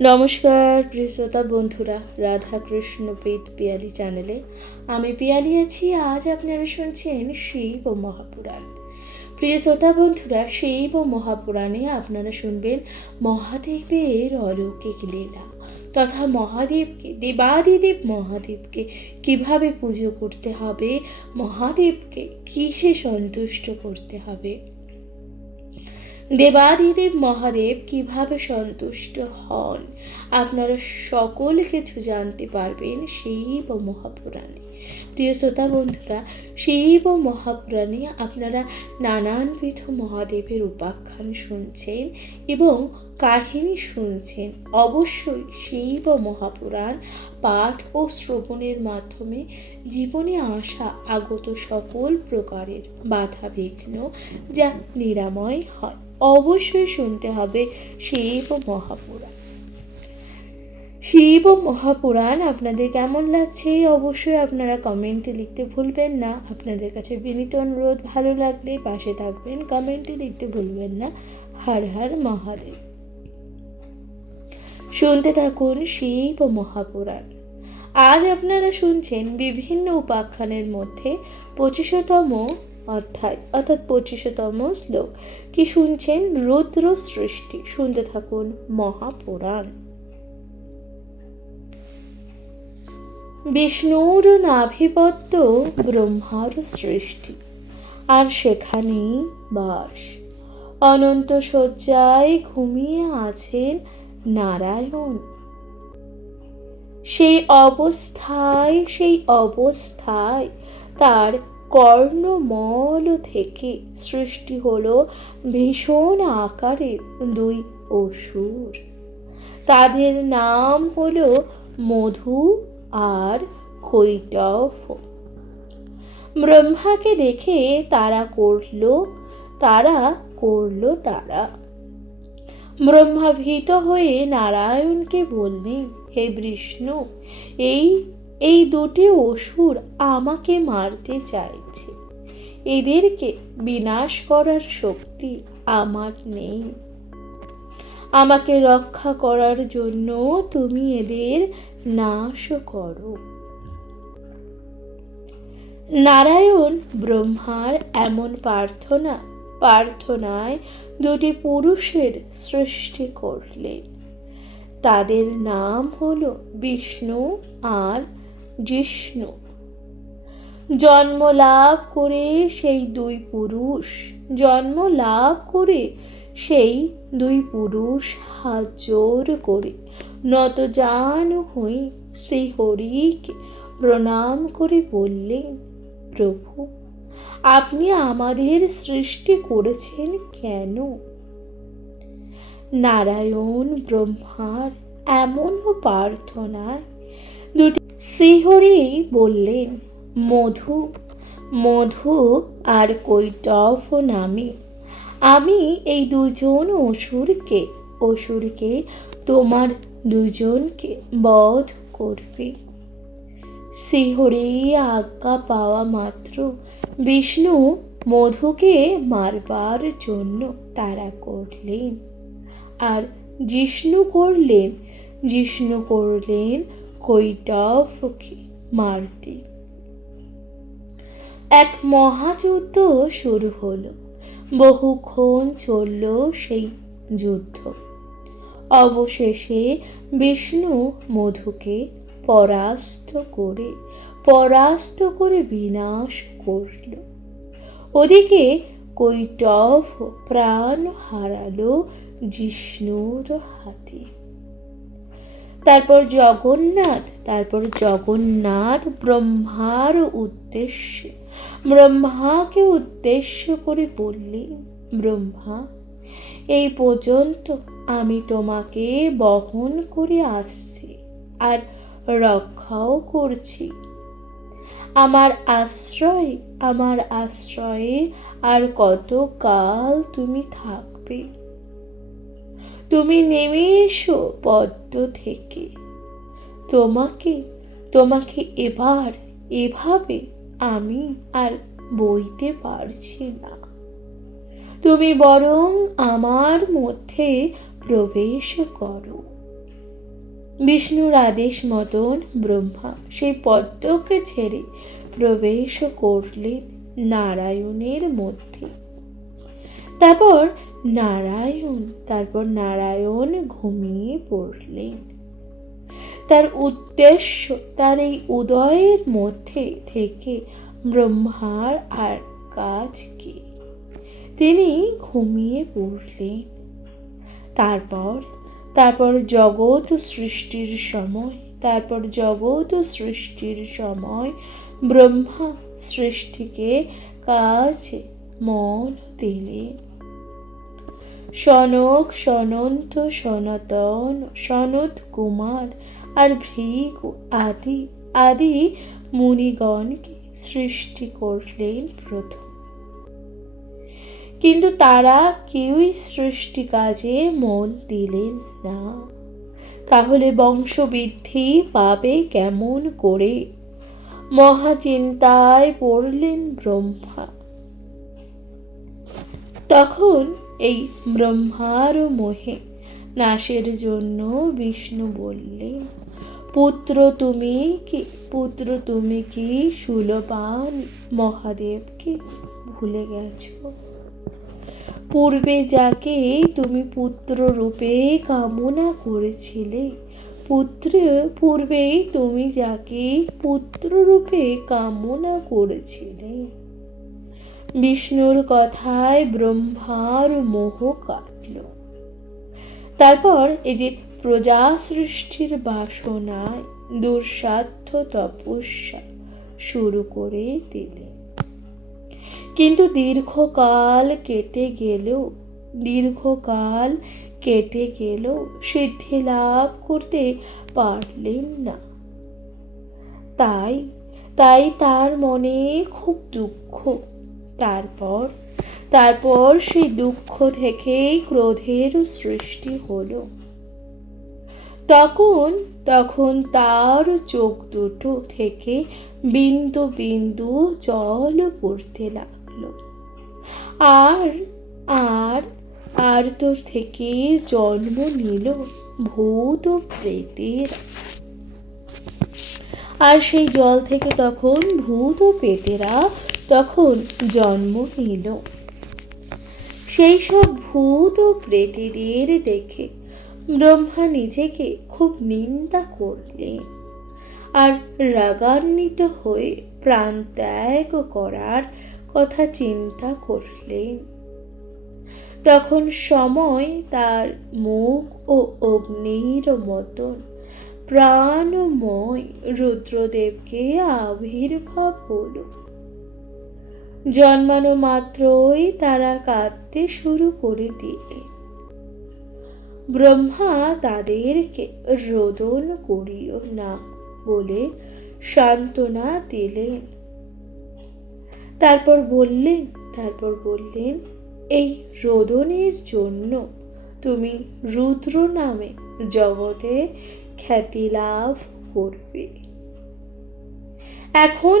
নমস্কার প্রিয় শ্রোতা বন্ধুরা, রাধাকৃষ্ণ পেট পিয়ালি চ্যানেলে আমি পিয়ালি আছি। আজ আপনারা শুনছেন শিব ও মহাপুরাণ। প্রিয় শ্রোতা বন্ধুরা, শিব ও মহাপুরাণে আপনারা শুনবেন মহাদেবের অলৌকিক লীলা তথা মহাদেবকে, দেবাদিদেব মহাদেবকে কিভাবে পুজো করতে হবে, মহাদেবকে কিসে সন্তুষ্ট করতে হবে, দেবাদিদেব মহাদেব কিভাবে সন্তুষ্ট হন, আপনারা সকল কিছু জানতে পারবেন শিব ও মহাপুরাণে। প্রিয় শ্রোতা বন্ধুরা, শিব ও মহাপুরাণে আপনারা নানানবিধ মহাদেবের উপাখ্যান শুনছেন এবং কাহিনী শুনছেন। অবশ্যই শিব ও মহাপুরাণ পাঠ ও শ্রবণের মাধ্যমে জীবনে আসা আগত সকল প্রকারের বাধা বিঘ্ন যা নিরাময় হয়। অবশ্যই শুনতে হবে শিব ও মহাপুরাণ। শিব ও মহাপুরাণ আপনাদের কেমন লাগছে অবশ্যই আপনারা কমেন্টে লিখতে ভুলবেন না। আপনাদের কাছে বিনীত অনুরোধ, ভালো লাগলে পাশে থাকবেন, কমেন্টে লিখতে ভুলবেন না। হর হর মহাদেব। শুনতে থাকুন শিব ও মহাপুরাণ। আজ আপনারা শুনছেন বিভিন্ন উপাখ্যানের মধ্যে 25তম অধ্যায় অর্থাৎ 25তম শ্লোক। কি শুনছেন? রুদ্র সৃষ্টি। শুনতে থাকুন মহাপুরাণ। বিষ্ণুর নাভিপদ্ম ব্রহ্মার সৃষ্টি, আর সেখানেই বাস। অনন্ত শয্যায় ঘুমিয়ে আছেন নারায়ণ। সেই অবস্থায় তার কর্ণমল থেকে সৃষ্টি হলো ভীষণ আকারের দুই অসুর। তাদের নাম হলো মধু আর কৈটভ। ব্রহ্মাকে দেখে তারা করল। ব্রহ্মা ভীত হয়ে নারায়ণকে বললেন, হে বিষ্ণু, এই দুটি অসুর আমাকে মারতে চাইছে। এদেরকে বিনাশ করার শক্তি আমার নেই। আমাকে রক্ষা করার জন্য তুমি এদের নাশ করো। নারায়ণ ব্রহ্মার এমন প্রার্থনায় দুটি পুরুষের সৃষ্টি করলেন। তাদের নাম হলো বিষ্ণু আর জিষ্ণু। জন্ম লাভ করে সেই দুই পুরুষ হাত জোর করে নতজান হয়ে শ্রী হরিকে প্রণাম করে বললেন, প্রভু, আপনি আমাদের সৃষ্টি করেছেন কেন? নারায়ণ ব্রহ্মার এমন প্রার্থনায় দুটি শ্রীহরি বললেন, মধু আর কৈটভ নামে আমি এই দুজন অসুরকে তোমার দুজনকে বধ করবে। শ্রীহরি আজ্ঞা পাওয়া মাত্র বিষ্ণু মধুকে মারবার জন্য তাড়া করলেন, আর জিষ্ণু করলেন কৈটভকে মারতে। এক মহাযুদ্ধ শুরু হলো। বহুক্ষণ চলল সেই যুদ্ধ। অবশেষে বিষ্ণু মধুকে পরাস্ত করে বিনাশ করল। ওদিকে কৈটভ প্রাণ হারালো জিষ্ণুর হাতে। তারপর জগন্নাথ ব্রহ্মাকে উদ্দেশ্য করে বললেন, ব্রহ্মা, এই পর্যন্ত আমি তোমাকে বহন করে আসছি আর রক্ষাও করছি। আমার আশ্রয়ে আর কত কাল তুমি থাকবে? তুমি নেমে এসো পদ্ম থেকে। তোমাকে এভাবে আমি আর বইতে পারছি না। তুমি বরং আমার মধ্যে প্রবেশ করো। বিষ্ণুর আদেশ মতন ব্রহ্মা সেই পদ্মকে ছেড়ে প্রবেশ করলেন নারায়ণের মধ্যে। তারপর নারায়ণ ঘুমিয়ে পড়লেন। তার উদ্দেশ্য তার এই উদয়ের মধ্যে থেকে ব্রহ্মার আর কাজ কি? তিনি ঘুমিয়ে পড়লেন। তারপর জগৎ সৃষ্টির সময় ব্রহ্মা সৃষ্টিকে কাজে মন দিলেন। সনক, সনন্ত, সনাতন, সনত কুমার আর ভৃগু আদি মুনিগণকে সৃষ্টি করলেন প্রথম। কিন্তু তারা কেউই সৃষ্টি কাজে মন দিলেন না। তাহলে বংশবৃদ্ধি পাবে কেমন করে? মহাচিন্তায় পড়লেন ব্রহ্মা। তখন এই ব্রহ্মার মোহে নাশের জন্য বিষ্ণু বললেন, পুত্র তুমি কি শূলপাণ মহাদেবকে ভুলে গেছ? পূর্বে যাকে তুমি পুত্র রূপে কামনা করেছিলে, পূর্বেই তুমি যাকে পুত্র রূপে কামনা করেছিলে। বিষ্ণুর কথায় ব্রহ্মার মোহ কাটল। তারপর এই যে প্রজা সৃষ্টির বাসনায় দুঃসাধ্য তপস্যা শুরু করে দিলেন। কিন্তু দীর্ঘকাল কেটে গেল সিদ্ধি লাভ করতে পারলেন না। তাই তার মনে খুব দুঃখ। তারপর সেই দুঃখ থেকেই ক্রোধের সৃষ্টি হলো। তখন তার চোখ দুটো থেকে বিন্দু বিন্দু জল পড়তে লাগলো। আর তো থেকে জন্ম নিল ভূত প্রেতের। আর সেই জল থেকে তখন ভূত প্রেতেরা জন্ম নিল। সেই সব ভূত প্রেতেদের দেখে ব্রহ্মা নিজেকে খুব নিন্দা করলেন আর রাগান্বিত হয়ে প্রাণ ত্যাগ করার কথা চিন্তা করলেন। তখন সময় তার মুখ ও অগ্নির মতন প্রাণময় রুদ্রদেবকে আবির্ভাব হলো। জন্মানো মাত্রই তারা কাঁদতে শুরু করে দিলেন। ব্রহ্মা তাদেরকে রোদন করিও না বলে সান্ত্বনা দিলেন। তারপর বললেন, এই রোদনের জন্য তুমি রুদ্র নামে জগতে খ্যাতি লাভ করবে। এখন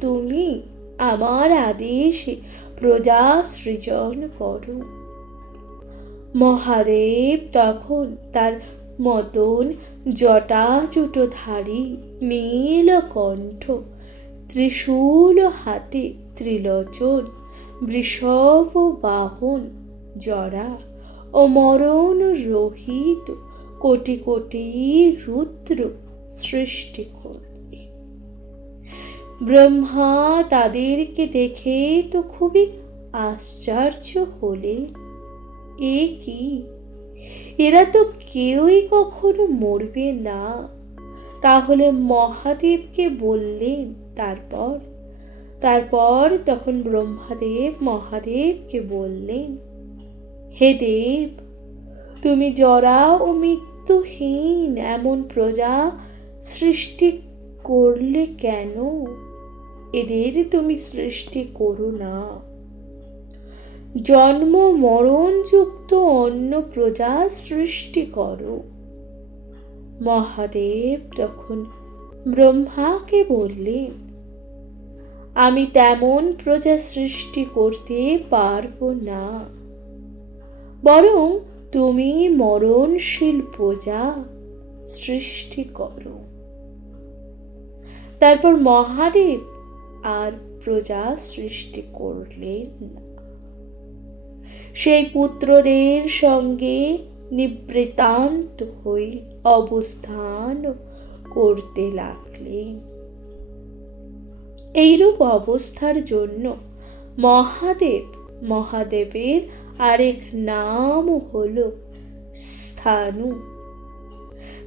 তুমি আমার আদেশে প্রজা সৃজন করো। মহাদেব তখন তার মতন জটাজুটধারী নীলকণ্ঠ, ত্রিশূল হাতে, ত্রিলোচন, বৃষভ বাহন, জরা ও মরণ রহিত কোটি কোটি রুদ্র সৃষ্টি করবে। ব্রহ্মা তাদেরকে দেখে তো খুবই আশ্চর্য হলেন। এ কি, এরা তো কেউই কখনো মরবে না। তাহলে মহাদেবকে বললেন। তারপর তখন ব্রহ্মাদেব মহাদেবকে বললেন, হে দেব, তুমি জরা ও মৃত্যুহীন এমন প্রজা সৃষ্টি করলে কেন? এদের তুমি সৃষ্টি করো না। জন্ম মরণ যুক্ত অন্য প্রজা সৃষ্টি করো। মহাদেব তখন ব্রহ্মাকে বললেন, আমি তেমন প্রজা সৃষ্টি করতে পারবো না। বরং তুমি মরণশীল প্রজা সৃষ্টি করো। তারপর মহাদেব আর প্রজা সৃষ্টি করলেন না। সেই পুত্রদের সঙ্গে নিবৃত্তান্ত হয়ে অবস্থান করতে লাগলেন। এইরূপ অবস্থার জন্য মহাদেবের আরেক নাম হলো স্থাণু।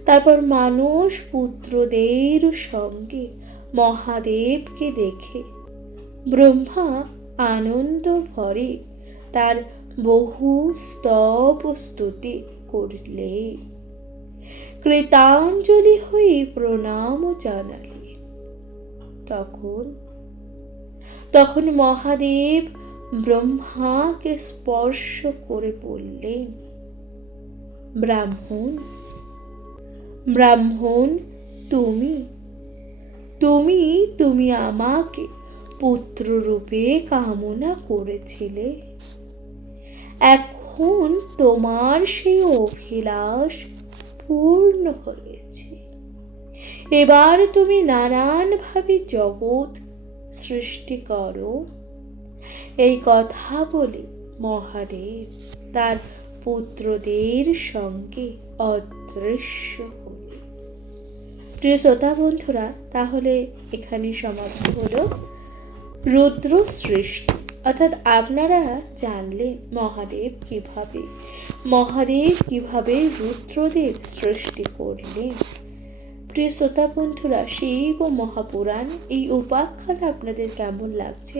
তারপর মানুষ পুত্রদের সঙ্গে মহাদেবকে দেখে ব্রহ্মা আনন্দ ভরে তার বহু স্তব স্তুতি করলে, কৃতাঞ্জলি হয়ে প্রণাম জানালে। তখন মহাদেব ব্রহ্মাকে স্পর্শ করে বললেন, ব্রাহ্মণ, তুমি আমাকে পুত্র রূপে কামনা করেছিলে। এখন তোমার সেই অভিলাষ পূর্ণ হয়েছে। এবার তুমি নানানভাবে জগৎ সৃষ্টি করো। এই কথা বলে মহাদেব তার পুত্রদের সঙ্গে অদৃশ্য হলেন। প্রিয় শ্রোতা বন্ধুরা, তাহলে এখানে সমাপ্ত হলো রুদ্র সৃষ্টি। অর্থাৎ আপনারা জানলেন মহাদেব কিভাবে রুদ্রদের সৃষ্টি করলেন। প্রিয় শ্রোতা বন্ধুরা, শিব ও মহাপুরাণ এই উপাখ্যান আপনাদের কেমন লাগছে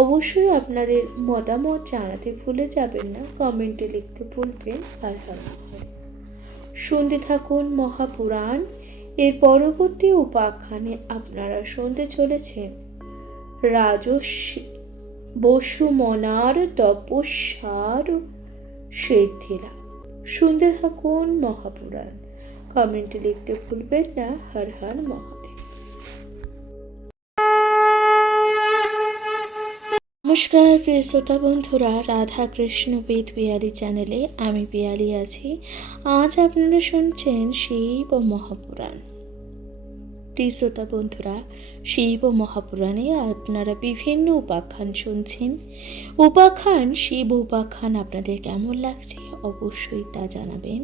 অবশ্যই আপনাদের মতামত জানাতে ভুলে যাবেন না, কমেন্টে লিখতে ভুলবেন। হর হর মহাদেব। শুনতে থাকুন মহাপুরাণ। এর পরবর্তী উপাখ্যানে আপনারা শুনতে চলেছেন রাজর্ষি বসুমনার তপস্যার সিদ্ধিলাভ। শুনতে থাকুন মহাপুরাণ, কমেন্টে লিখতে ভুলবেন না। হর হর মহাদেব। নমস্কার প্রিয় শ্রোতা বন্ধুরা, রাধা কৃষ্ণ বেদ পিয়ালি চ্যানেলে আমি পিয়ালি আছি। আজ আপনারা শুনছেন শিব ও মহাপুরাণ। প্রিয় শ্রোতা বন্ধুরা, শিব ও মহাপুরাণে আপনারা বিভিন্ন উপাখ্যান শুনছেন। শিব উপাখ্যান আপনাদের কেমন লাগছে অবশ্যই তা জানাবেন,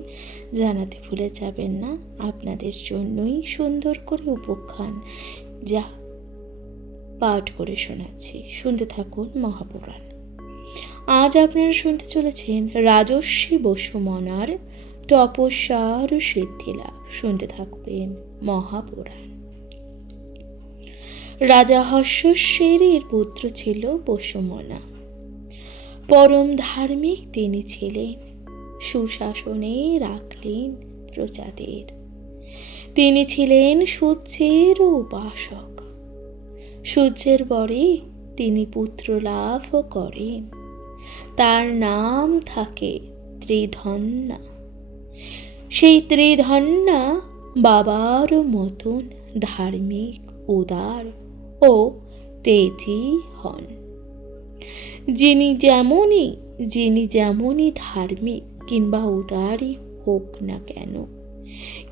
জানাতে ভুলে যাবেন না। আপনাদের জন্যই সুন্দর করে উপাখ্যান যা পাঠ করে শোনাচ্ছি। শুনতে থাকুন মহাপুরাণ। আজ আপনারা শুনতে চলেছেন রাজর্ষি বসুমনার তপস্যার সিদ্ধিলাভ। শুনতে থাকবেন মহাপুরাণ। রাজা হর্ষশ্বেরের পুত্র ছিল বসুমনা। পরম ধার্মিক তিনি ছিলেন, সুশাসনে রাখলেন প্রজাদের। তিনি ছিলেন সূর্যের উপাসক। সূর্যের বরে তিনি পুত্র লাভ করেন। তার নাম থাকে ত্রিধন্যা। সেই ত্রিধন্যা বাবার মতন ধার্মিক, উদার ও তেজি হন। যিনি যেমনই ধার্মিক কিংবা উদারই হোক না কেন,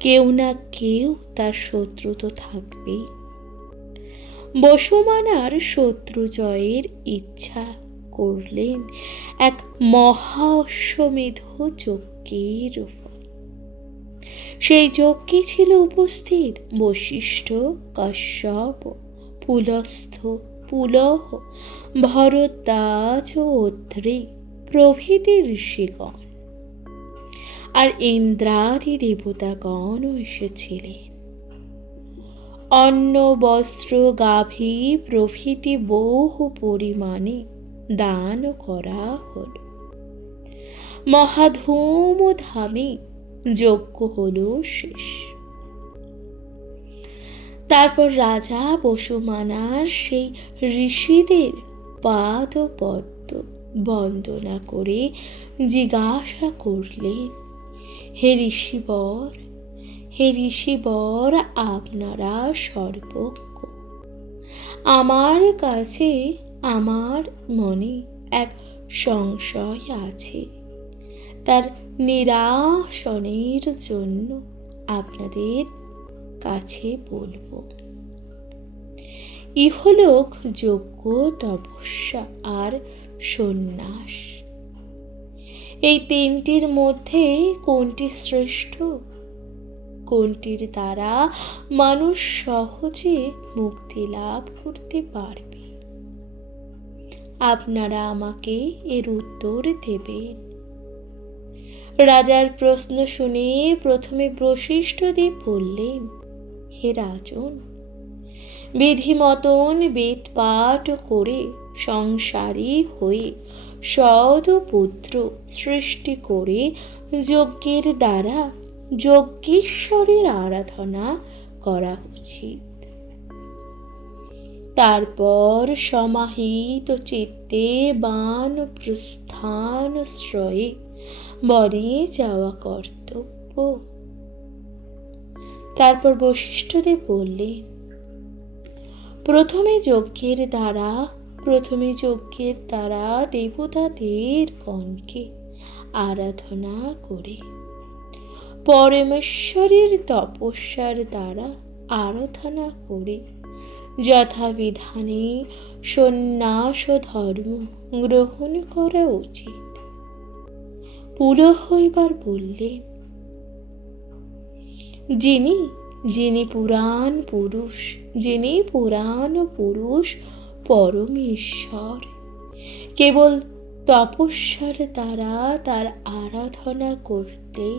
কেউ না কেউ তার শত্রু তো থাকবেই। বসুমানার শত্রু জয়ের ইচ্ছা করলেন এক মহা অশ্বমেধ যজ্ঞের ফল। সেই যজ্ঞে ছিল উপস্থিত বশিষ্ঠ, কশ্যপ, পুলস্থ, পুলহ, ভরদ্বাজ ও অত্রি প্রভৃতি ঋষিগণ। আর ইন্দ্রাদি দেবতাগণও এসেছিলেন। অন্ন, বস্ত্র, গাভী প্রভৃতি বহু পরিমাণে দান করা হল। মহাধূম ধামে যজ্ঞ হল শেষ। তারপর রাজা বসুমানার সেই ঋষিদের পাদ পদ্ম বন্দনা করে জিজ্ঞাসা করলেন, হে ঋষিবর, আপনারা সর্বজ্ঞ। আমার কাছে আমার মনে এক সংশয় আছে। তার নিরাসনের জন্য আপনাদের কাছে বলবো। ইহলোক যজ্ঞ, তপস্যা আর সন্ন্যাস, এই তিনটির মধ্যে কোনটি শ্রেষ্ঠ? কোনটির দ্বারা মানুষ সহজে মুক্তি লাভ করতে পারবে? আপনারা আমাকে এর উত্তর দেবেন। রাজার প্রশ্ন শুনে প্রথমে বশিষ্ঠদেব বললেন, হে রাজন, বিধি মতন বেদ পাঠ করে সংসারী হয়ে সৎ পুত্র সৃষ্টি করে যজ্ঞের দ্বারা যজ্ঞেশ্বরের আরাধনা করা উচিত। তারপর সমাহিত চিত্তে বানপ্রস্থানাশ্রয়ে বনে যাওয়া কর্তব্য। তারপর বশিষ্ঠদেব বললেন, প্রথমে যজ্ঞের দ্বারা দেবতাদের গণকে আরাধনা করে পরমেশ্বরের তপস্যার দ্বারা আরাধনা করে যথাবিধানে সন্ন্যাস ধর্ম গ্রহণ করা উচিত। পুলহ এবার বললেন, যিনি পুরাণ পুরুষ পরমেশ্বর, কেবল তপস্যার দ্বারা তার আরাধনা করতে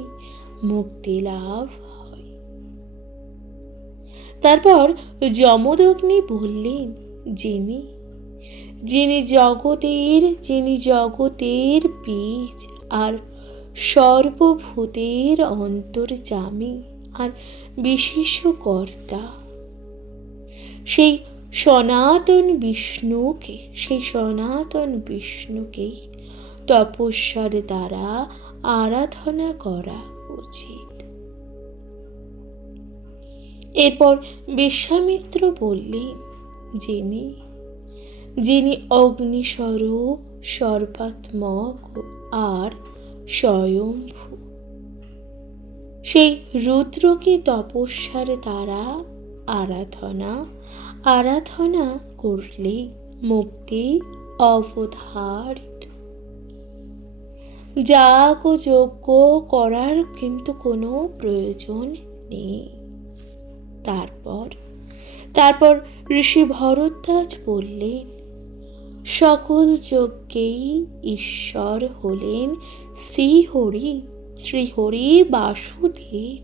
মুক্তি লাভ হয়। তারপর যমদগ্নি বললেন, যিনি জগতের বীজ আর সর্বভূতের অন্তর্যামী আর বিশেষ কর্তা, সেই সনাতন বিষ্ণুকে তপস্যার দ্বারা আরাধনা করা উচিত। এরপর বিশ্বামিত্র বললেন, যিনি অগ্নিস্বরূপ, সর্বাত্মক আর স্বয়ম্ভু, সেই রুদ্রকে তপস্যার দ্বারা আরাধনা করলে মুক্তি অবধারিত। যাগ ও যজ্ঞ করার কিন্তু কোনো প্রয়োজন নেই। তারপর ঋষি ভরদ্বাজ বললেন, সকল যজ্ঞেই ঈশ্বর হলেন শ্রীহরি বাসুদেব।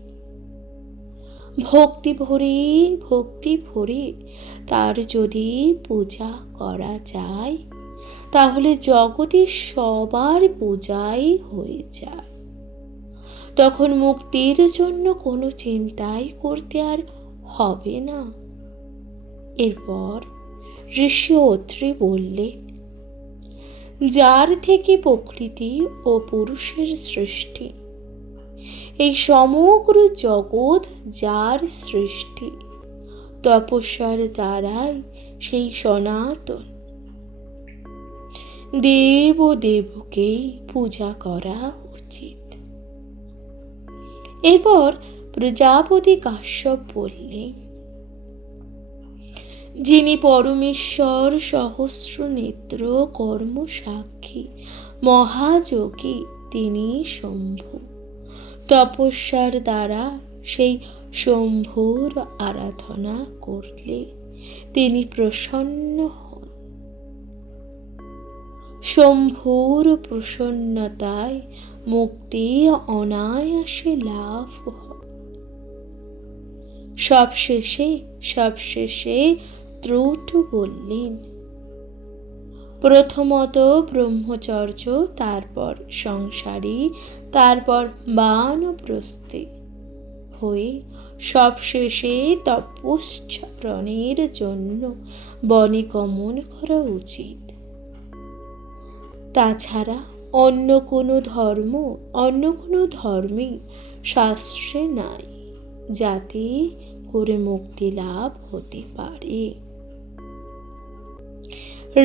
ভক্তি ভরে তার যদি পূজা করা যায়, তাহলে জগতের সবার পূজাই হয়ে যায়। তখন মুক্তির জন্য কোনো চিন্তাই করতে আর হবে না। এরপর ঋষি অত্রি বললেন, যার থেকে প্রকৃতি ও পুরুষের সৃষ্টি, এই সমগ্র জগৎ যার সৃষ্টি, তপস্যার দ্বারাই সেই সনাতন দেবকেই পূজা করা উচিত। এরপর প্রজাপতি কাশ্যপ বললেন, যিনি পরমেশ্বর সহস্র নেত্র কর্মসাক্ষী মহাযোগী, তিনি শম্ভু। তপস্যার দ্বারা সেই শম্ভুর আরাধনা করলে তিনি প্রসন্ন হন। শম্ভুর প্রসন্নতায় মুক্তি অনায়াসে লাভ হয়। সবশেষে ত্রুট বললেন, প্রথমত ব্রহ্মচর্য, তারপর সংসারী, তারপর বানপ্রস্থে হয়ে সবশেষে তপশ্চরণের জন্য বনে গমন করা উচিত। তাছাড়া অন্য কোনো ধর্মই শাস্ত্রে নাই, যাতে করে মুক্তি লাভ হতে পারে।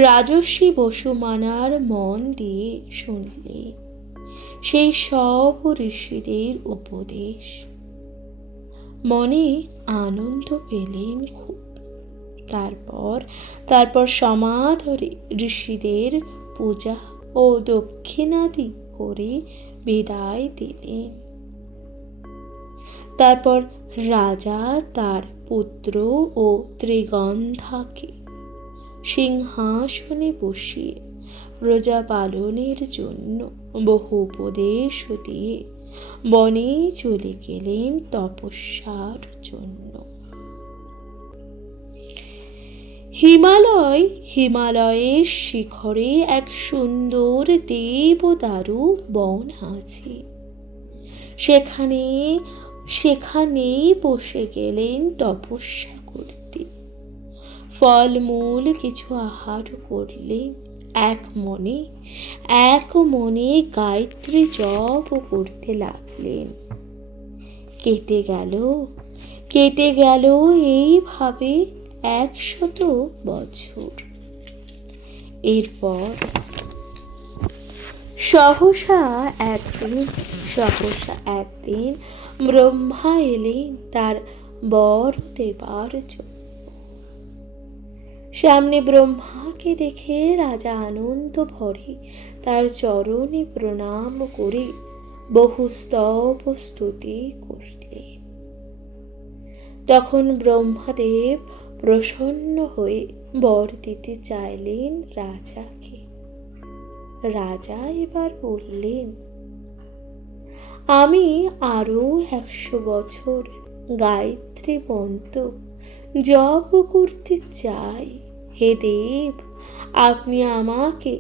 রাজর্ষি বসুমানার মন দিয়ে শুনলে সেই সব ঋষিদের উপদেশ। মনে আনন্দ পেলেন খুব। তারপর সমাদরে ঋষিদের পূজা ও দক্ষিণাদি করে বিদায় দিলেন। তারপর রাজা তার পুত্র ও ত্রিগন্ধাকে সিংহাসনে বসিয়ে প্রজা পালনের জন্য বহু উপদেশ দিয়ে বনে চলে গেলেন তপস্যার জন্য। হিমালয়ের শিখরে এক সুন্দর দেবদারু বন আছে। সেখানেই বসে গেলেন তপস্যা করতে। ফলমূল কিছু আহার করলেন। এক মনে গায়ত্রী জপ করতে লাগলেন। কেটে গেল এইভাবে 100 বছর। এরপর সহসা একদিন ব্রহ্মা এলেন তার বর দেবার জন্য। সামনে ব্রহ্মাকে দেখে রাজা আনন্দ ভরে তার চরণে প্রণাম করে বহু স্তব স্তুতি করলেন। তখন ব্রহ্মদেব প্রসন্ন হয়ে বর দিতে চাইলেন রাজাকে। রাজা এবার বললেন, আমি আরো 100 বছর গায়ত্রী মন্ত্র জপ করতে চাই। হে দেব, আপনি আমাকে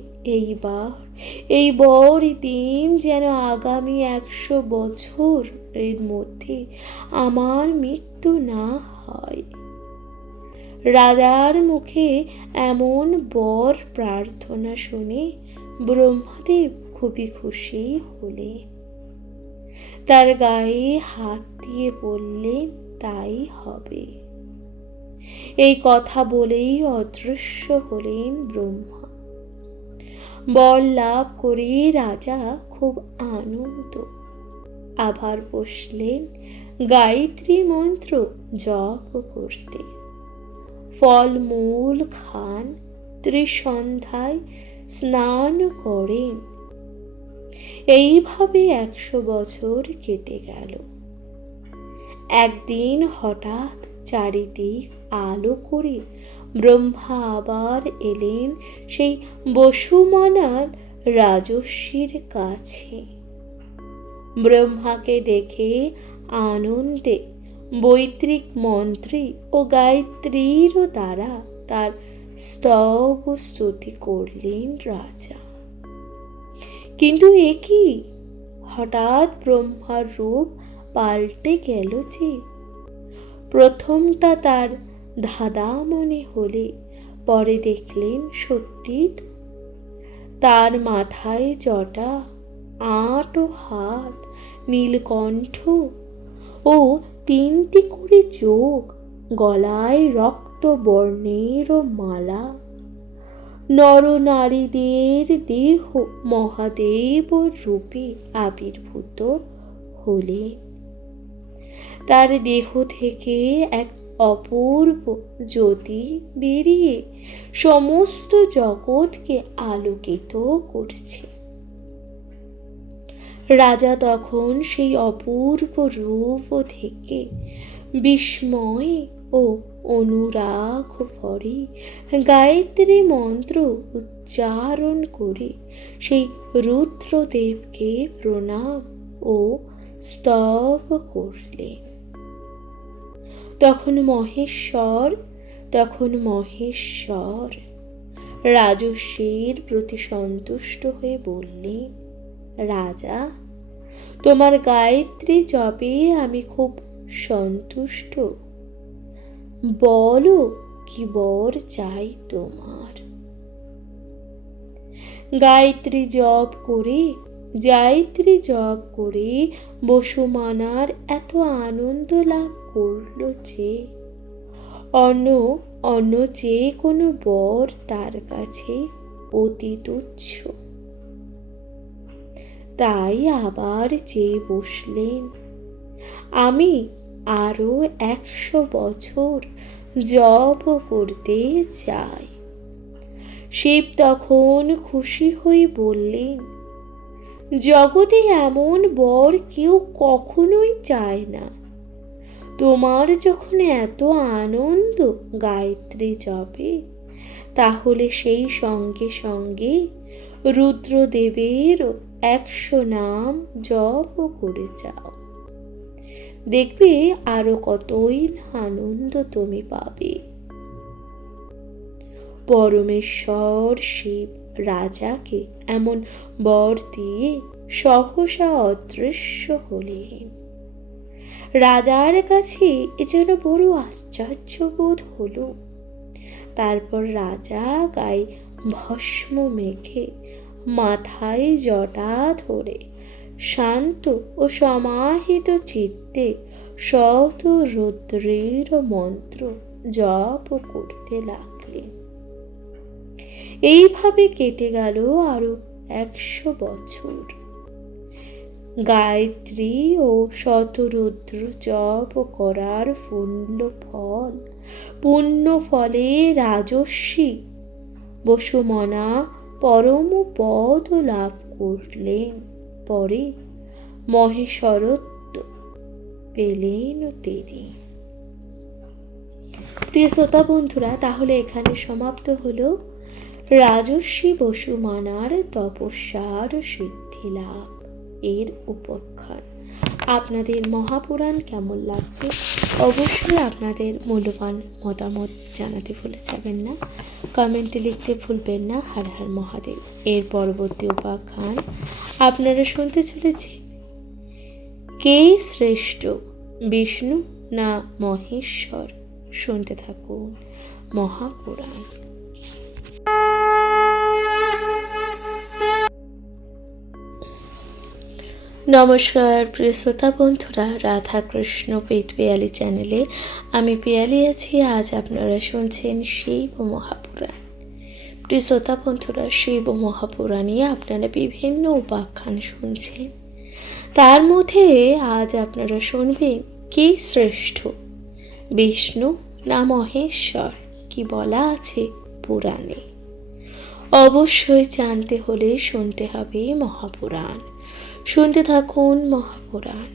এই বর দিন যেন আগামী 100 বছরের মধ্যে আমার মৃত্যু না হয়। রাজার মুখে এমন বর প্রার্থনা শুনে ব্রহ্মদেব খুবই খুশি হলেন। তার গায়ে হাত দিয়ে বললেন, তাই হবে। এই কথা বলেই অদৃশ্য হলেন ব্রহ্মা। বর লাভ করে রাজা খুব আনন্দ। আবার বসলেন গায়ত্রী মন্ত্র জপ করতে। ফলমূল খান, ত্রিসন্ধ্যায় স্নান করেন। এইভাবে 100 বছর কেটে গেল। একদিন হঠাৎ চারিদিক আলো করে ব্রহ্মা আবার এলেন সেই বসুমানার রাজস্বীর কাছে। ব্রহ্মাকে দেখে আনন্দে বৈদিক মন্ত্রী ও গায়ত্রীর দ্বারা তার স্তব স্তুতি করলেন রাজা। কিন্তু এ কি, হঠাৎ ব্রহ্মার রূপ পাল্টে গেল যে? প্রথমটা তার ধাঁধা মনে হলে পরে দেখলেন সত্যি তো। তার মাথায় জটা, 8 হাত, নীলকণ্ঠ ও 3টি করে চোখ, গলায় রক্ত বর্ণের মালা। নরনারীদের দেহ মহাদেব রূপে আবির্ভূত হলেন। তার দেহ থেকে এক অপূর্ব জ্যোতি বেরিয়ে সমস্ত জগৎকে আলোকিত করছে। রাজা তখন সেই অপূর্ব রূপ থেকে বিস্ময় ও অনুরাগ ভরে গায়ত্রী মন্ত্র উচ্চারণ করে সেই রুদ্রদেবকে প্রণাম ও স্তব করলেন। তখন মহেশ্বর রাজস্বীর প্রতি সন্তুষ্ট হয়ে বললেন, রাজা, তোমার গায়ত্রী জপে আমি খুব সন্তুষ্ট। বলো কি বর চাই তোমার? গায়ত্রী জপ করে বসুমানার এত আনন্দ লাভ করল যে অন্য যে কোনো বর তার কাছে অতি তুচ্ছ। তাই আবার চেয়ে বসলেন, আরও 100 বছর জপ করতে চায়। শিব তখন খুশি হয়ে বললেন, জগতে এমন বর কেউ কখনোই চায় না। তোমার যখন এত আনন্দ গায়ত্রী জপে, তাহলে সেই সঙ্গে সঙ্গে রুদ্রদেবেরও 100 নাম জপ করে যাও। দেখবে আরো কতই না আনন্দ তুমি পাবে। পরমেশ্বর শিব রাজাকে এমন বর দিয়ে সহসা অদৃশ্য হলেন। রাজার কাছে এ যেন বড় আশ্চর্য বোধ হলো। তারপর রাজা গায়ে ভস্ম মেখে, মাথায় জটা ধরে, শান্ত ও সমাহিত চিত্তে শত রুদ্রের মন্ত্র জপ করতে লাগলেন। এইভাবে কেটে গেল আরো 100 বছর। গায়ত্রী ও শতরুদ্র জপ করার পুণ্য ফলে রাজর্ষি বসুমনা পরম পদ লাভ করলেন। পরে মহেশ্বরত্ব পেলেন তিনি। প্রিয় শ্রোতা বন্ধুরা, তাহলে এখানে সমাপ্ত হলো রাজর্ষি বসুমানার তপস্যার সিদ্ধি লাভ এর উপাখ্যান। আপনাদের মহাপুরাণ কেমন লাগছে অবশ্যই আপনাদের মূল্যবান মতামত জানাতে ভুলে যাবেন না, কমেন্টে লিখতে ভুলবেন না। হর হর মহাদেব। এর পরবর্তী উপাখ্যান আপনারা শুনতে চলেছে, কে শ্রেষ্ঠ, বিষ্ণু না মহেশ্বর? শুনতে থাকুন মহাপুরাণ। নমস্কার প্রিয় শ্রোতা বন্ধুরা, রাধা কৃষ্ণ পেট পিয়ালি চ্যানেলে আমি পিয়ালি আছি। আজ আপনারা শুনছেন শিব মহাপুরাণ। প্রিয় শ্রোতা বন্ধুরা, শিব মহাপুরাণে আপনারা বিভিন্ন উপাখ্যান শুনছেন। তার মধ্যে আজ আপনারা শুনবেন, কে শ্রেষ্ঠ, বিষ্ণু না মহেশ্বর? কি বলা আছে পুরাণে? অবশ্যই জানতে হলে শুনতে হবে মহাপুরাণ। শুনতে থাকুন মহাপুরাণ।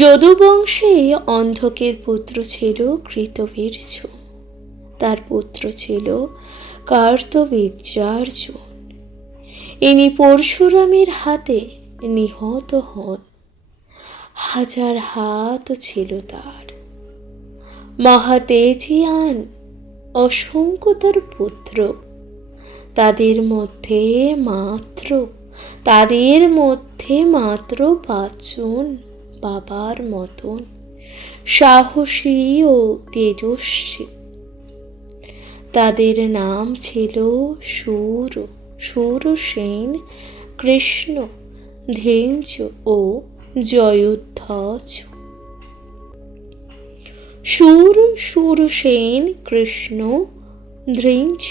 যদুবংশে অন্ধকের পুত্র ছিল কৃতবীর্য। তার পুত্র ছিল কার্তবীর্যার্জুন। ইনি পরশুরামের হাতে নিহত হন। 1000 হাত ছিল তার। মহাতেজিয়ান অসংখ্য তার পুত্র। তাদের মধ্যে মাত্র 5 জন বাবার মতন সাহসী ও তেজস্বী। তাদের নাম ছিল শূরসেন, কৃষ্ণ, ধৃঞ্জ ও জয়ধ্বজ। শূরসেন, কৃষ্ণ, ধৃঞ্জ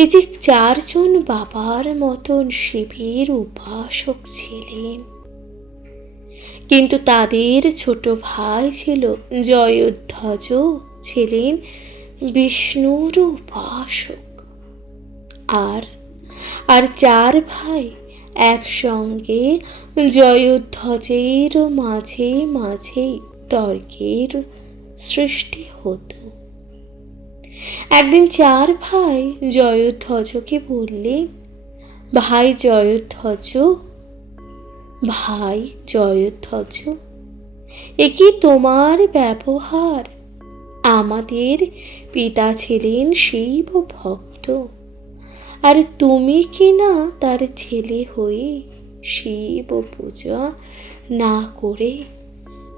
এই যে 4 জন বাবার মতন শিবের উপাসক ছিলেন। কিন্তু তাদের ছোট ভাই ছিল জয়ধ্বজ, ছিলেন বিষ্ণুর উপাসক। আর 4 ভাই একসঙ্গে জয়ধ্বজের মাঝে মাঝে তর্কের সৃষ্টি হতো। একদিন 4 ভাই জয়ধ্বজকে বললেন, ভাই জয়ধ্বজ, এ কি তোমার ব্যবহার? আমাদের পিতা ছিলেন শিব ভক্ত, আর তুমি কি না তার ছেলে হয়ে শিব পূজা না করে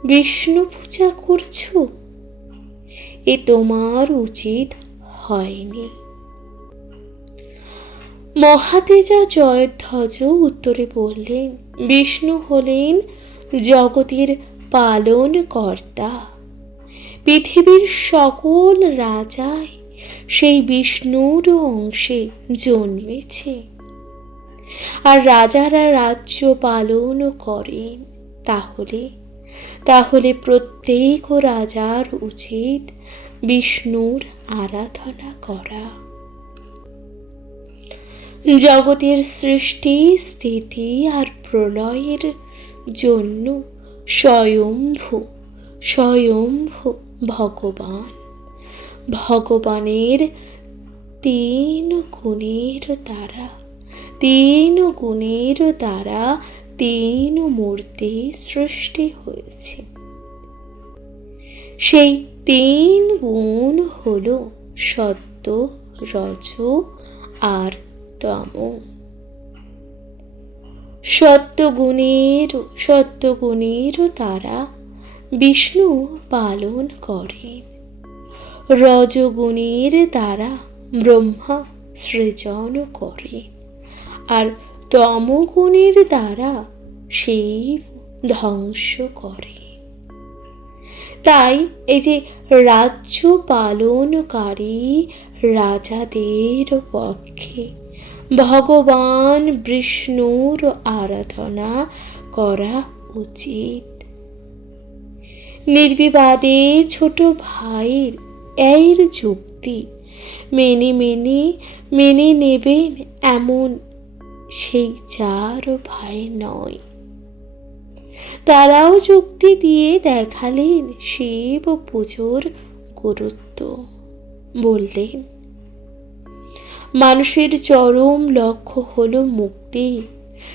বিষ্ণু পূজা করছো? এ তোমার উচিত হয়নি। মহাতেজা জয়ধ্বজ উত্তরে বললেন, বিষ্ণু হলেন জগতের পালন কর্তা। পৃথিবীর সকল রাজাই সেই বিষ্ণুর অংশে জন্মেছে, আর রাজারা রাজ্য পালন করেন। তাহলে প্রত্যেক রাজার উচিত বিষ্ণুর আরাধনা করা। জগতের সৃষ্টি, স্থিতি আর প্রলয়ের জন্য স্বয়ম্ভু ভগবানের তিন গুণের দ্বারা তিন মূর্তি সৃষ্টি হয়েছে। সেই তিন গুণ হল সত্য, রজ আর তম। সত্যগুণের দ্বারা বিষ্ণু পালন করেন, রজগুণের দ্বারা ব্রহ্মা সৃজন করেন, আর তমগুণের দ্বারা শিব ধ্বংস করে। তাই এই যে রাজ্য পালনকারী রাজাদের পক্ষে ভগবান বিষ্ণুর আরাধনা করা উচিত। নির্বিবাদে ছোট ভাইয়ের এর যুক্তি মেনে নেবেন এমন সেই চার ভাই নয়। তারাও যুক্তি দিয়ে দেখালেন শিব পুজোর গুরুত্ব। বললেন, মানুষের চরম লক্ষ্য হলো মুক্তি।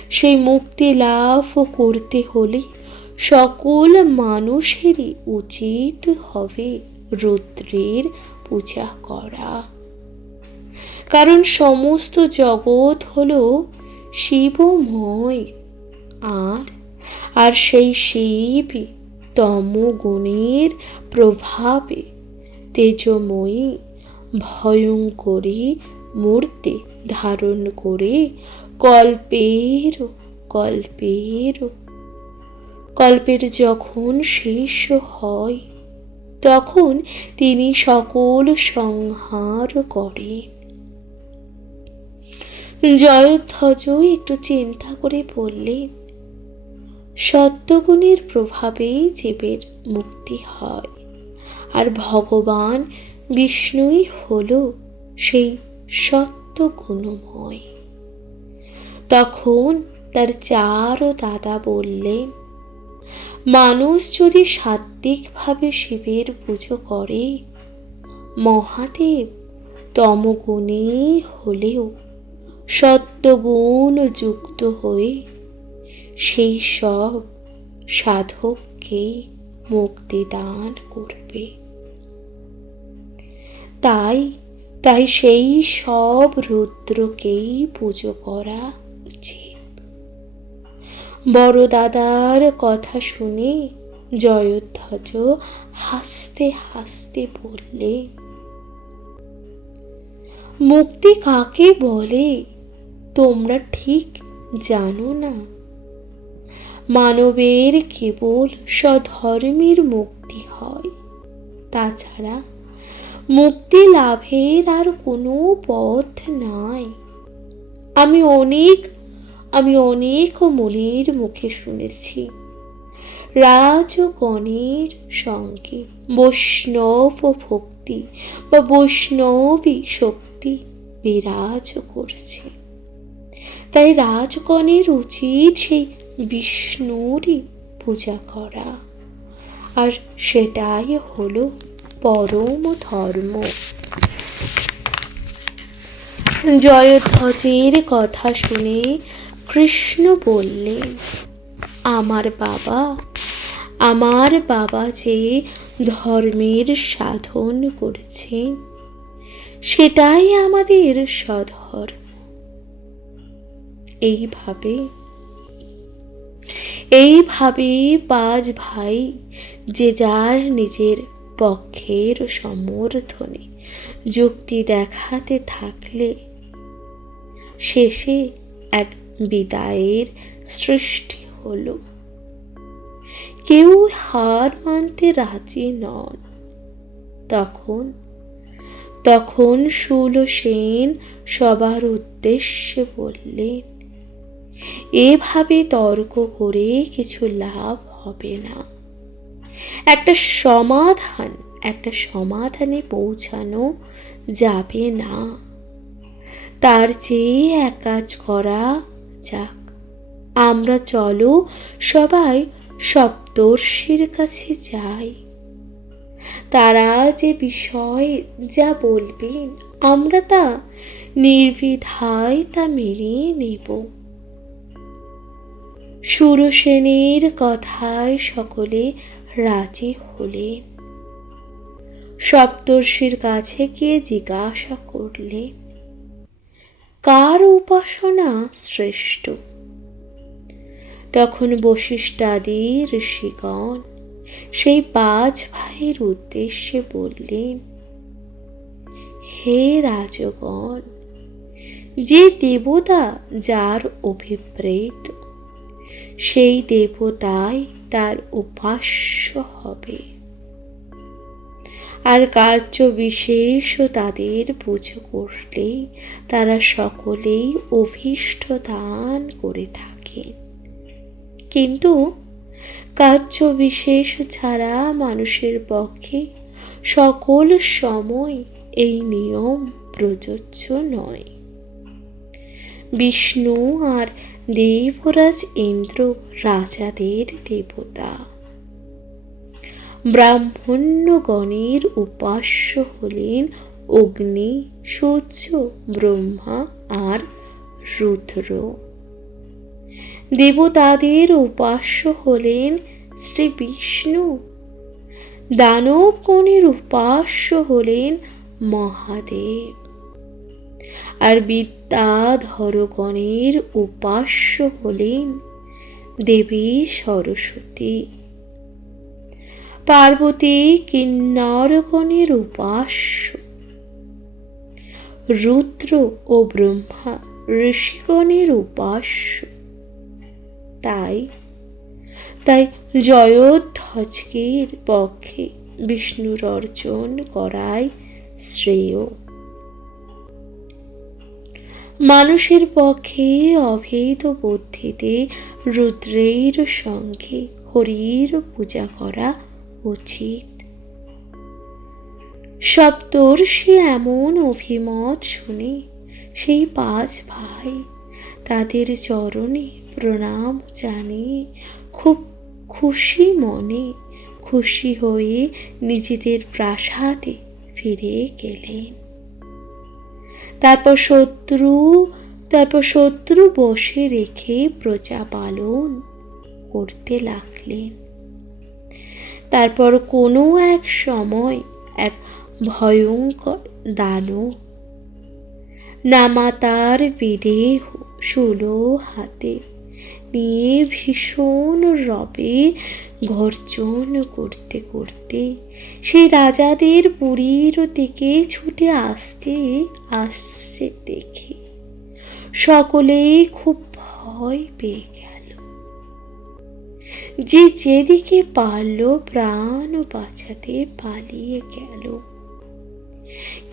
সেই মুক্তি লাভ করতে হলে সকল মানুষেরই উচিত হবে রুদ্রের পূজা করা। কারণ সমস্ত জগৎ হলো শিবময়, আর সেই শিব তমগুণের প্রভাবে তেজময়ী ভয়ঙ্করী মূর্তি ধারণ করে কল্পের যখন শেষ হয় তখন তিনি সকল সংহার করেন। জয়ধ্বজ একটু চিন্তা করে বললেন, সত্যগুণের প্রভাবেই জীবের মুক্তি হয়, আর ভগবান বিষ্ণুই হল সেই সত্যগুণময়। তখন তার চার দাদা বললেন, মানুষ যদি সাত্ত্বিকভাবে শিবের পুজো করে, মহাদেব তমগুণী হলেও সত্যগুণ যুক্ত হয়ে সেই সব সাধককে মুক্তি দান করবে। তাই সেই সব রুদ্রকেই পুজো করা উচিত। বড় দাদার কথা শুনে জয়ধ্বজ হাসতে হাসতে বললে, মুক্তি কাকে বলে তোমরা ঠিক জানো না। মানবের কেবল স্বধর্মের মুক্তি হয়, তাছাড়া মুক্তি লাভের আর কোনো পথ নাই। আমি অনেক মুনির মুখে শুনেছি, রাজগণের সঙ্গে বৈষ্ণব ভক্তি বা বৈষ্ণবী শক্তি বিরাজ করছে। তাই রাজগণের উচিত সেই বিষ্ণুরই পূজা করা, আর সেটাই হলো পরম ধর্ম। জয়ধ্বজের কথা শুনে কৃষ্ণ বললেন, আমার বাবা যে ধর্মের সাধন করেছেন সেটাই আমাদের স্বধর্ম। এইভাবে পাঁচ ভাই যে যার নিজের পক্ষের সমর্থনে যুক্তি দেখাতে থাকলে শেষে এক বিদায়ের সৃষ্টি হলো। কেউ হার মানতে রাজি নন। তখন শূলসেন সবার উদ্দেশ্যে বললেন, এভাবে তর্ক করে কিছু লাভ হবে না। একটা সমাধানে পৌঁছানো যাবে না। তার চেয়ে এক কাজ করা যাক, আমরা চলো সবাই সপ্তর্ষির কাছে যাই। তারা যে বিষয় যা বলবেন আমরা তা নির্দ্বিধায় তা মেনে নেব। সুরসেনের কথায় সকলে রাজি হলেন। সপ্তর্ষির কাছে গিয়ে জিজ্ঞাসা করলেন, কার উপাসনা শ্রেষ্ঠ? তখন বশিষ্ঠাদি ঋষিগণ সেই 5 ভাইয়ের উদ্দেশ্যে বললেন, হে রাজগণ, যে দেবতা যার অভিপ্রেত সেই দেবতাই তার উপাস্য হবে। আর কার্য বিশেষ তাদের পুজো করলে তারা সকলেই অভীষ্ট দান করে থাকেন। কিন্তু কার্য বিশেষ ছাড়া মানুষের পক্ষে সকল সময় এই নিয়ম প্রযোজ্য নয়। বিষ্ণু আর দেবরাজ ইন্দ্র রাজাদের দেবতা। ব্রাহ্মণ্যগণের উপাস্য হলেন অগ্নি, সূর্য, ব্রহ্মা আর রুদ্র। দেবতাদের উপাস্য হলেন শ্রী বিষ্ণু। দানবগণের উপাস্য হলেন মহাদেব। আর বিদ্যাধরগণের উপাস্য হলেন দেবী সরস্বতী। পার্বতী কিন্নরগণের উপাস্য। রুদ্র ও ব্রহ্মা ঋষিগণের উপাস্য। তাই জয়োধ্বজের পক্ষে বিষ্ণুর অর্জন করাই শ্রেয়। মানুষের পক্ষে অভেদ বুদ্ধিতে রুদ্রের সঙ্গে হরির পূজা করা উচিত। সপ্তর্ষি এমন অভিমত শুনে সেই 5 ভাই তাদের চরণে প্রণাম জানিয়ে খুব খুশি হয়ে নিজেদের প্রাসাদে ফিরে গেলেন। তারপর শত্রু বসে রেখে প্রজা পালন করতে লাগলেন। তারপর কোনো এক সময় এক ভয়ঙ্কর দানব নামাতার বিদেহ শূলো হাতে নিয়ে ভীষণ রবে গর্জন করতে করতে সেই রাজাদের পুরীর দিকে ছুটে আসছে দেখে সকলেই খুব ভয় পেয়ে গেল। যে যেদিকে পারল প্রাণ বাঁচাতে পালিয়ে গেল।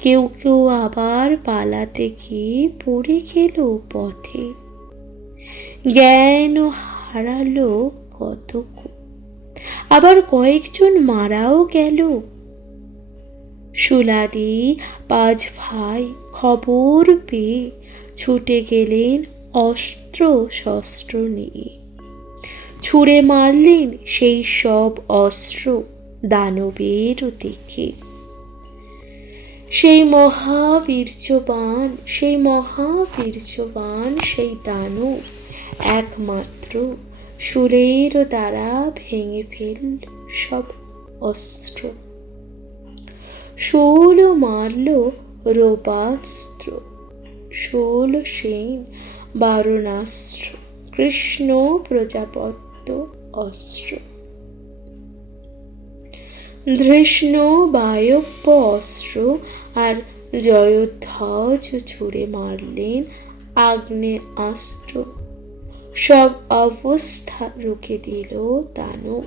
কেউ কেউ আবার পালাতে গিয়ে পড়ে গেল পথে। জ্ঞান হারালো কতক, আবার কয়েকজন মারাও গেল। শুলাদি 5 ভাই খবর পেয়ে ছুটে গেলেন অস্ত্র শস্ত্র নিয়ে। ছুঁড়ে মারলেন সেই সব অস্ত্র দানবের দিকে। সেই মহাবীর্যবান সেই দানব একমাত্র শূলের দ্বারা ভেঙে ফেলল সব অস্ত্র। শূল মারল রৌপাস্ত্র, শূল সেন বারণাস্ত্র, কৃষ্ণ প্রজাপত্য অস্ত্র। ধৃষ্ণ বায়ব্য অস্ত্র আর জয়োধ্বজ ছুঁড়ে মারলেন আগ্নেয়াস্ত্র। সব অবস্থা রুখে দিল দানব।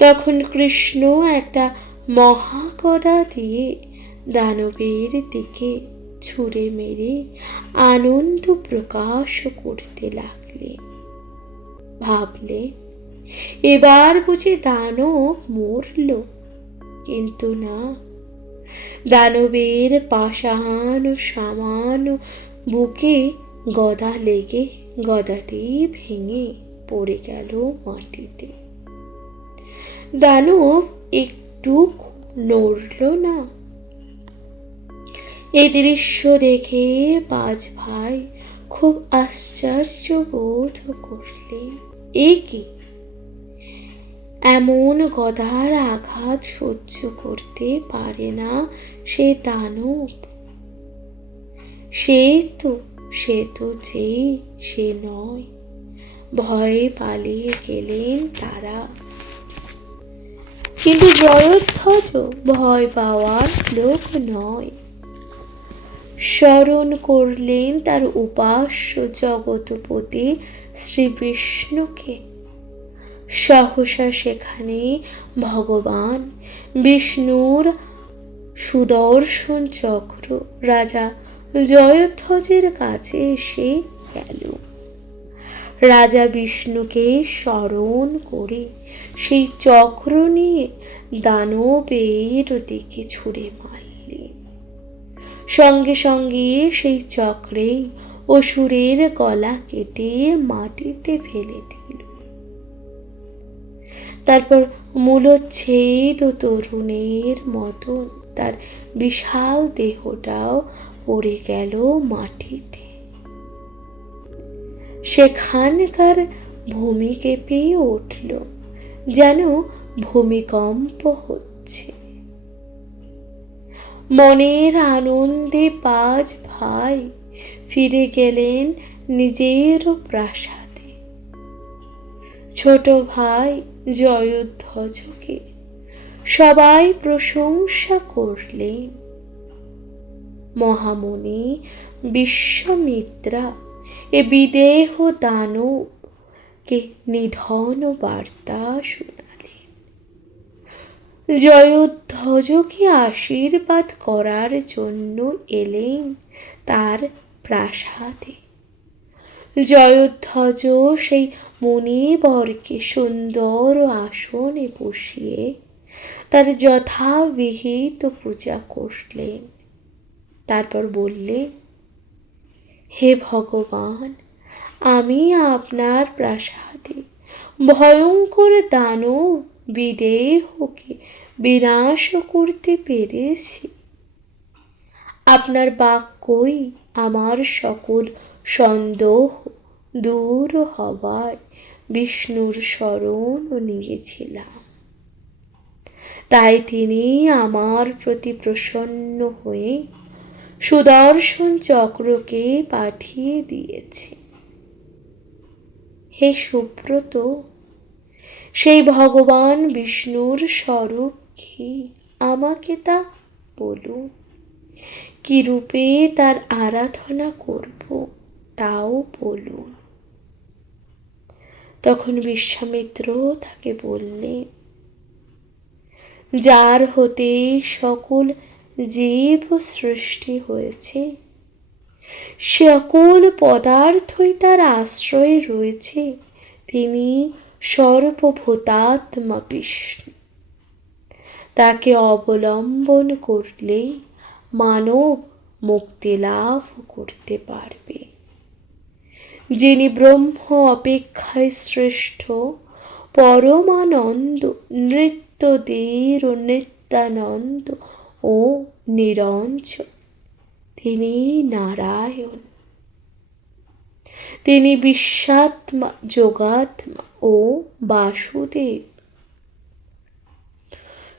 তখন কৃষ্ণ একটা মহাগদা দিয়ে দানবের দিকে ছুঁড়ে মেরে আনন্দ প্রকাশ করতে লাগলেন। ভাবলেন, এবার বুঝি দানব মরল। কিন্তু না, দানবের পাষাণ সামান বুকে গদা লেগে গদাটি ভেঙে পড়ে গেল মাটিতে। দানব একটু নড়ল না। এই দৃশ্য দেখে পাঁচ ভাই খুব আশ্চর্য বোধ করলেন। এ কি, এমন গদার আঘাত সহ্য করতে পারে না সে দানব? সে তো সে নয়। ভয়ে পালিয়ে গেলেন তারা। কিন্তু জয়ধ্বজ ভয় পাওয়ার লোক নয়। স্মরণ করলেন তার উপাস্য জগৎপতি শ্রী বিষ্ণুকে। সহসা সেখানে ভগবান বিষ্ণুর সুদর্শন চক্র রাজা জয়ধ্বজের কাছে এসে গেল। রাজা বিষ্ণুকে স্মরণ করে সেই চক্র নিয়ে দানবের দিকে ছুঁড়ে মারলেন। সঙ্গে সঙ্গে সেই চক্রে অসুরের গলা কেটে মাটিতে ফেলে দিল। তারপর মূলচ্ছেদ তরুণের মতন তার বিশাল দেহটাও পড়ে গেল মাটিতে। সেখানকার ভূমি কেঁপে উঠল, যেন ভূমিকম্প হচ্ছে। মনের আনন্দে পাঁচ ভাই ফিরে গেলেন নিজের প্রাসাদে। ছোট ভাই জয়ধ্বজকে সবাই প্রশংসা করলেন। মহামুনি বিশ্বামিত্রা এ বিদেহ দানবকে নিধন বার্তা শোনালেন। জয়ধ্বজকে আশীর্বাদ করার জন্য এলেন তার প্রাসাদে। জয়ধ্বজ সেই মুনিবরকে সুন্দর আসনে বসিয়ে তার যথাবিহিত পূজা করলেন। তারপর বললেন, হে ভগবান, আমি আপনার প্রাসাদে ভয়ঙ্কর দানব বিদেহকে বিনাশ করতে পেরেছি। আপনার বাক্যই আমার সকল সন্দেহ দূর হওয়ায় বিষ্ণুর শরণ নিয়েছিলাম। তাই তিনি আমার প্রতি প্রসন্ন হয়ে সুদর্শন চক্রকে পাঠিয়ে দিয়েছে। হে সুব্রত, সেই ভগবান বিষ্ণুর স্বরূপ কি, আমাকে তা বলুন। কি রূপে তার আরাধনা করব তাও বলুন। তখন বিশ্বামিত্র তাকে বললেন, যার হতে সকল জীব সৃষ্টি হয়েছে, সকল পদার্থই তার আশ্রয়ে রয়েছে, তিনি সর্বভূতাত্মা বিষ্ণু। তাকে অবলম্বন করলেই মানব মুক্তি লাভ করতে পারবে। যিনি ব্রহ্ম অপেক্ষায় শ্রেষ্ঠ, পরমানন্দ, নৃত্যদের নিত্যানন্দ ও নিরঞ্জন, তিনি নারায়ণ। তিনি বিশ্বাত্মা, যোগাত্মা ও বাসুদেব।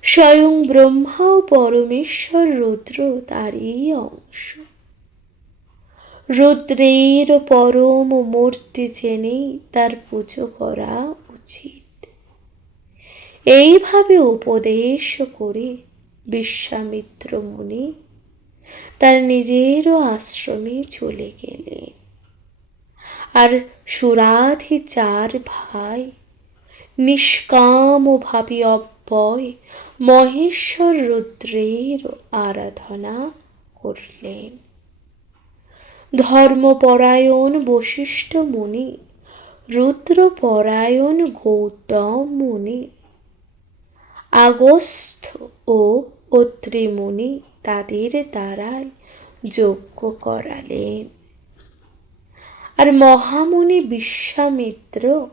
স্বয়ং ব্রহ্মা ও পরমেশ্বর রুদ্র তারই অংশ। রুদ্রের পরম মূর্তি জেনে তার পুজো করা উচিত। এইভাবে উপদেশ করে বিশ্বামিত্র মুনি তার নিজেরও আশ্রমে চলে গেলেন। আর সুরাধি চার ভাই নিষ্কাম ভাবে অব্যয় মহেশ্বর রুদ্রের আরাধনা করলেন। ধর্মপরায়ণ বশিষ্ঠ মুনি, রুদ্রপরায়ণ গৌতম মুনি, আগস্ত্য ও অত্রি মুনি তাদের দ্বারাই যজ্ঞ করালেন। আর মহামুনি বিশ্বামিত্র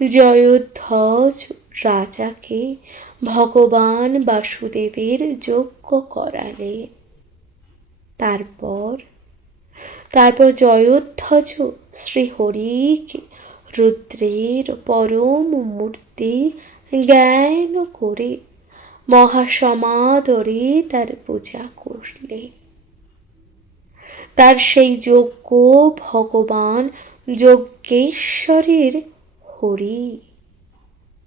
জয়োধ্বজ রাজাকে ভগবান বাসুদেবের যজ্ঞ করালেন। তারপর জয়োধ্বজ শ্রীহরিকে রুদ্রের পরম মূর্তি জ্ঞান করে মহাসমাদরে তার পূজা করলেন। তার সেই যজ্ঞ ভগবান যজ্ঞেশ্বরের হরি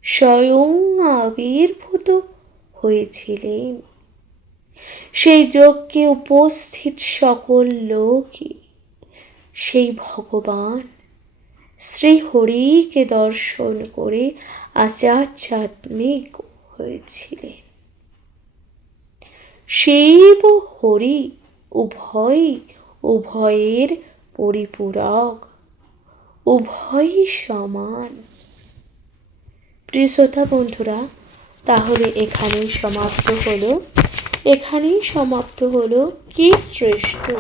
স্বয়ং আবির্ভূত হয়েছিলেন। সেই যজ্ঞে উপস্থিত সকল লোকই সেই ভগবান শ্রীহরিকে দর্শন করে আচার্যাত্মিক হয়েছিলেন। শিব হরি উভয়ের পরিপূরক, উভয়ই সমান। প্রিয় শ্রোতা বন্ধুরা, তাহলে এখানেই সমাপ্ত হলো কে শ্রেষ্ঠ,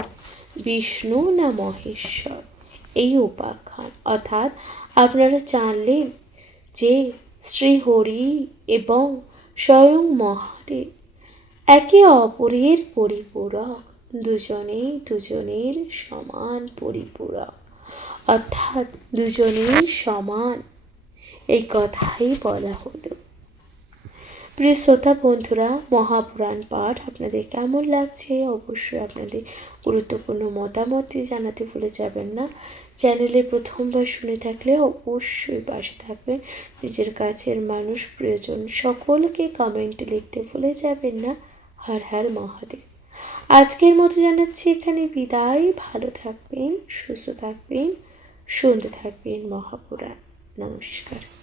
বিষ্ণু না মহেশ্বর, এই উপাখ্যান। অর্থাৎ আপনারা জানলেন যে শ্রীহরি এবং স্বয়ং মহাদেব একে অপরের পরিপূরক, দুজনেই দুজনের সমান পরিপূরক, অর্থাৎ দুজনেই সমান, এই কথাই বলা হলো। প্রিয় শ্রোতা বন্ধুরা, মহাপুরাণ পাঠ আপনাদের কেমন লাগছে অবশ্যই আপনাদের গুরুত্বপূর্ণ মতামত জানাতে ভুলে যাবেন না। চ্যানেলে প্রথমবার শুনে থাকলে অবশ্যই পাশে থাকবেন। নিজের কাছের মানুষ, প্রিয়জন সকলকে কমেন্টে লিখতে ভুলে যাবেন না। হর হর মহাদেব। আজকের মতো জানাচ্ছি এখানে বিদায়। ভালো থাকবেন, সুস্থ থাকবেন, শুনতে থাকবেন মহাপুরাণ। নমস্কার।